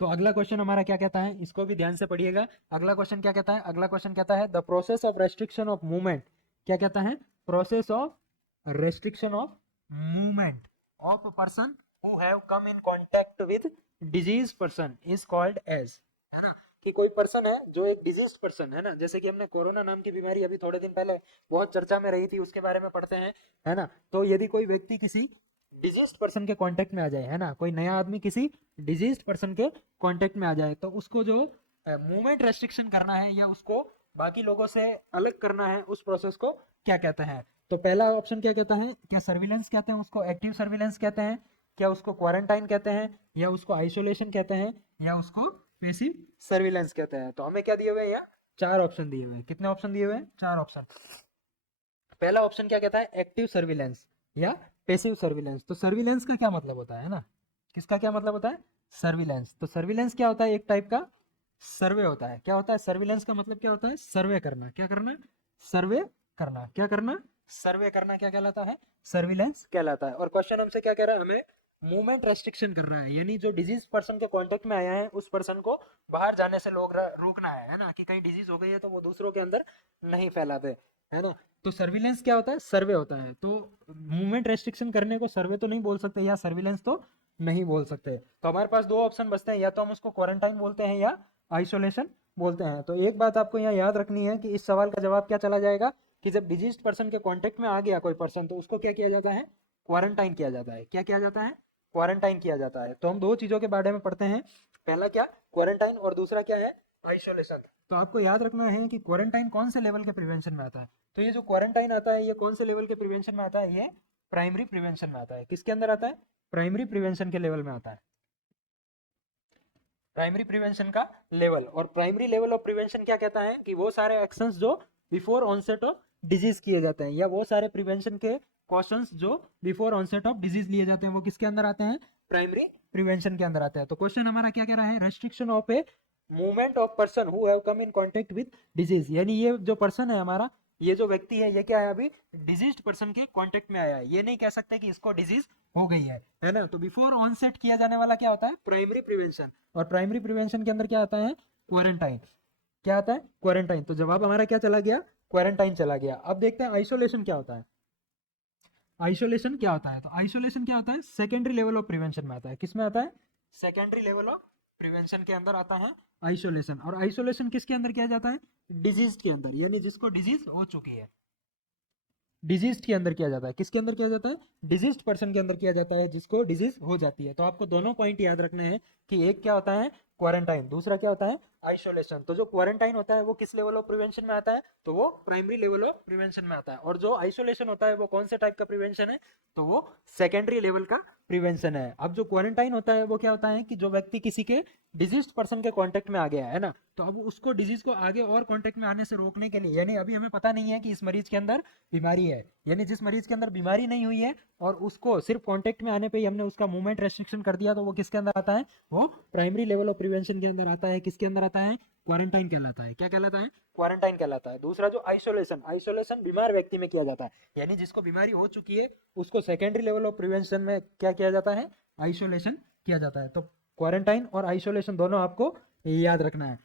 तो अगला क्वेश्चन हमारा क्या कहता है, इसको भी ध्यान से पढ़िएगा। अगला क्वेश्चन क्या कहता है, अगला क्वेश्चन कहता है the process of restriction of movement. क्या कहता है, process of restriction of movement of a person who have come in contact with diseased person is called as, है ना, कि कोई पर्सन है जो एक डिजीज पर्सन है ना, जैसे कि हमने कोरोना नाम की बीमारी अभी थोड़े दिन पहले बहुत चर्चा में रही थी, उसके बारे में पढ़ते हैं, है ना। तो यदि कोई व्यक्ति किसी डिजीज पर्सन के कांटेक्ट में आ जाए, है ना, कोई नया आदमी किसी डिजीज पर्सन के कांटेक्ट में आ जाए, तो उसको जो मूवमेंट रेस्ट्रिक्शन करना है या उसको बाकी लोगों से अलग करना है, उस प्रोसेस को क्या कहते हैं। तो पहला ऑप्शन क्या कहता है, क्या सर्विलेंस कहते हैं उसको, एक्टिव सर्विलेंस कहते हैं, क्या उसको क्वारंटाइन कहते हैं, या उसको आइसोलेशन कहते हैं, या उसको पैसिव सर्विलेंस कहते हैं। तो हमें क्या दिए हुए हैं, यहाँ चार ऑप्शन दिए हुए हैं। कितने ऑप्शन दिए हुए हैं, चार ऑप्शन। पहला ऑप्शन क्या कहता है, एक्टिव सर्विलेंस या पैसिव सर्विलेंस। तो सर्विलेंस का क्या मतलब होता है ना, किसका क्या मतलब होता है, सर्विलेंस। तो सर्विलेंस क्या होता है, एक टाइप का सर्वे होता है। क्या होता है, सर्विलेंस का मतलब क्या होता है, सर्वे करना। क्या करना, सर्वे करना। क्या करना, सर्वे करना। क्या कहलाता है, सर्विलेंस कहलाता है। और क्वेश्चन हमसे क्या कह रहा है, हमें मूवमेंट रेस्ट्रिक्शन करना है, यानी जो डिजीज पर्सन के कांटेक्ट में आया है उस पर्सन को बाहर जाने से रोकना है ना, कि कहीं डिजीज हो गई है तो वो दूसरों के अंदर नहीं फैलाते, है ना। तो सर्विलेंस क्या होता है, सर्वे होता है। तो मूवमेंट रेस्ट्रिक्शन करने को सर्वे तो नहीं बोल सकते, या सर्विलेंस तो नहीं बोल सकते। तो हमारे पास दो ऑप्शन बचते हैं, या तो हम उसको क्वारंटाइन बोलते हैं या आइसोलेशन बोलते हैं। तो एक बात आपको यहाँ याद रखनी है कि इस सवाल का जवाब क्या चला जाएगा, कि जब डिजीज पर्सन के कांटेक्ट में आ गया कोई पर्सन, तो उसको क्या किया जाता है, क्वारंटाइन किया जाता है। क्या किया जाता है, क्वारंटाइन किया जाता है। तो हम दो चीजों के बारे में पढ़ते हैं, पहला क्या, क्वारंटाइन, और दूसरा क्या है, आइसोलेशन। तो आपको याद रखना है कि क्वारंटाइन कौन से लेवल के प्रिवेंशन में आता है। तो ये जो क्वारंटाइन आता है, ये कौन से लेवल के प्रिवेंशन में आता है, ये प्राइमरी प्रिवेंशन में आता है। किसके अंदर आता है, प्राइमरी प्रिवेंशन के लेवल में आता है, प्राइमरी प्रिवेंशन का लेवल। और प्राइमरी लेवल ऑफ प्रिवेंशन क्या कहता है, कि वो सारे एक्शंस जो बिफोर ऑनसेट ऑफ डिजीज किए जाते हैं, या वो सारे प्रिवेंशन के क्वेश्चंस जो बिफोर ऑनसेट ऑफ डिजीज लिए जाते हैं, वो किसके अंदर आते हैं, प्राइमरी प्रिवेंशन के अंदर आते हैं। तो क्वेश्चन हमारा क्या कह रहा है, restriction of a movement of person who have come in contact with disease, यानी ये जो पर्सन है हमारा, ये जो व्यक्ति है, ये क्या है, अभी डिजीज पर्सन के कांटेक्ट में आया है। ये नहीं कह सकते कि इसको डिजीज हो गई है ना। तो बिफोर ऑनसेट किया जाने वाला क्या होता है, प्राइमरी प्रिवेंशन। और प्राइमरी प्रिवेंशन के अंदर क्या आता है, क्वारंटाइन। क्या आता है, क्वारंटाइन। तो जवाब हमारा क्या चला गया, क्वारंटाइन चला गया। अब देखते हैं आइसोलेशन क्या होता है। आइसोलेशन क्या होता है, तो आइसोलेशन क्या होता है, सेकेंडरी लेवल ऑफ प्रिवेंशन में आता है। किस में आता है, सेकेंडरी लेवल ऑफ प्रिवेंशन के अंदर आता है आइसोलेशन। और आइसोलेशन किसके अंदर किया जाता है, डिजीज के अंदर, यानी जिसको डिजीज हो चुकी है, डिजीज के अंदर किया जाता है। किसके अंदर किया जाता है, डिजीज पर्सन के अंदर किया जाता है, जिसको डिजीज हो जाती है। तो आपको दोनों पॉइंट याद रखने हैं, कि एक क्या होता है, क्वारंटाइन, दूसरा क्या होता है, आइसोलेशन। तो जो क्वारंटाइन होता है वो किस लेवल ऑफ प्रिवेंशन में आता है, तो वो प्राइमरी लेवल ऑफ प्रिवेंशन में आता है। और जो आइसोलेशन होता है वो कौन से टाइप का प्रिवेंशन है, तो वो सेकेंडरी लेवल का प्रिवेंशन है। अब जो क्वारंटाइन होता है वो क्या होता है, कि जो व्यक्ति किसी के डिजीज पर्सन के कांटेक्ट में आ गया है ना, तो अब उसको डिजीज को आगे और कांटेक्ट में आने से रोकने के लिए, यानी अभी हमें पता नहीं है कि इस मरीज के अंदर बीमारी है, यानी जिस मरीज के अंदर बीमारी नहीं हुई है और उसको सिर्फ कांटेक्ट में आने पे ही हमने उसका मूवमेंट रेस्ट्रिक्शन कर दिया, तो वो किसके अंदर आता है, वो प्राइमरी लेवल ऑफ प्रिवेंशन के अंदर आता है। किसके अंदर आता है, क्वारंटाइन कहलाता है। क्या कहलाता है, क्वारंटाइन कहलाता है। दूसरा जो आइसोलेशन, आइसोलेशन बीमार व्यक्ति में किया जाता है, यानी जिसको बीमारी हो चुकी है उसको सेकेंडरी लेवल ऑफ प्रिवेंशन में क्या किया जाता है, आइसोलेशन किया जाता है। तो क्वारंटाइन और आइसोलेशन दोनों आपको याद रखना है।